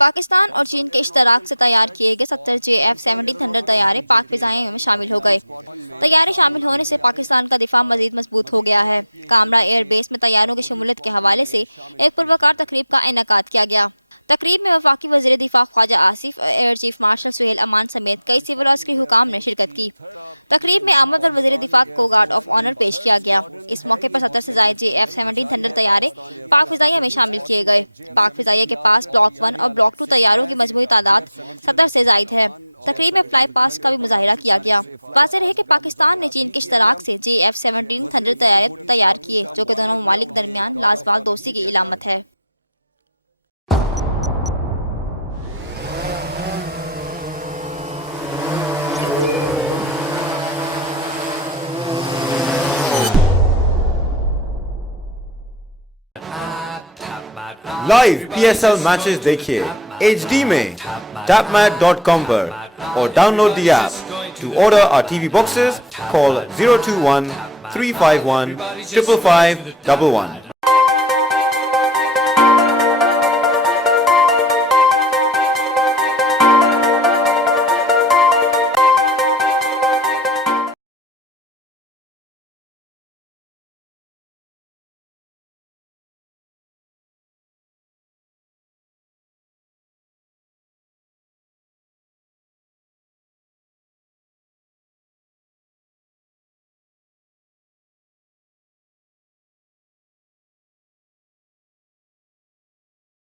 पाकिस्तान और चीन के इश्तराक से तैयार किए गए 70 JF-17 थंडर तैयारे पाक फिजाएं में शामिल हो गए। तैयारे शामिल होने से पाकिस्तान का दिफा मजीद मजबूत हो गया है। कामरा एयर बेस में तैयारों की शमूलियत के हवाले से एक पुरवकार तकरीब का इनेकाद किया गया। तकरीब में वफाकी वज़ीर दिफा Khawaja Asif, air chief marshal Sohail Aman समेत कई सिविल और अस्करी हुकाम ने शिरकत की। तकरीब में आमद और वज़ीर दिफा को गार्ड ऑफ ऑनर पेश किया गया। इस मौके पर 70 से ज़ायद JF-17 थंडर तैयारे पाक फिजाइया में शामिल किए गए। पाक फिजाइया के पास ब्लॉक 1 और ब्लॉक 2 तैयारों की मजमूई तादाद 70 से ज़ायद है। तकरीब में फ्लाई पास का भी मुजाहिरा किया गया। वाज़ेह रहे कि पाकिस्तान ने चीन के इश्तराक से JF-17 थंडर तैयारे तैयार किए, जो कि दोनों ममालिक दरमियान लाजवाल दोस्ती की इलामत है। लाइव PSL मैचेस देखिए HD में tapmat.com पर और download the app. To order our TV boxes, call 021 351 55511.